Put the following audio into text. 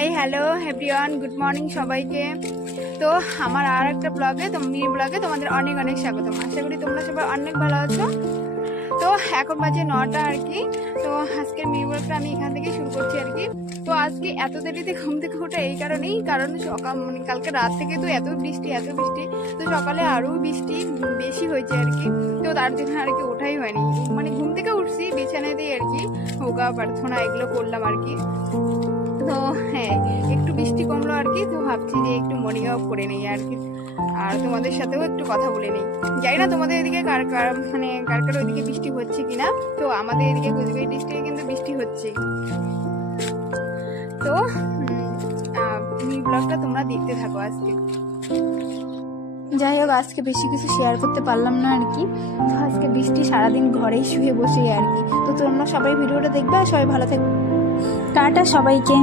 Hi hello everyone, good morning সবাইকে। তো আমার আর একটা ব্লগে মিনি ব্লগে তোমাদের অনেক অনেক স্বাগতম। আশা করি তোমরা সবাই অনেক ভালো আছো। তো এখন বাজে 9টা আর কি। তো আজকের মিনি ব্লগটা আমি এখান থেকে শুরু করছি আর কি। তো আজকে এত দেরিতে ঘুম থেকে ওঠা এই কারণেই, কারণ সকাল কালকে রাত থেকে তো এত বৃষ্টি তো সকালে আরও বৃষ্টি বেশি হয়েছে আর কি। তো তার জন্য আর কি ওঠাই হয়নি, ঘুম থেকে উঠছি বিছানাতেই আর কি হোগা প্রার্থনা এগুলো করলাম আর কি। তো হ্যাঁ, একটু বৃষ্টি কমলো আর কি, তো ভাবছি যে একটু মর্নিং ওয়াক করে নেই আর কি, আর তোমাদের সাথেও একটু কথা বলে নেই। জানি না তোমাদের এদিকে কার কার ওইদিকে বৃষ্টি হচ্ছে কিনা। তো আমাদের এদিকে কোচবিহার ডিস্ট্রিক্টে কিন্তু বৃষ্টি হচ্ছে। তো ব্লগটা তোমরা দেখতে থাকো আজকে। যাই হোক, আজকে বেশি কিছু শেয়ার করতে পারলাম না আর কি। তো আজকে বৃষ্টি সারাদিন ঘরেই শুয়ে বসে আর কি। তো তোমরা সবাই ভিডিওটা দেখবে আর সবাই ভালো থাকবে। টাটা সবাইকে।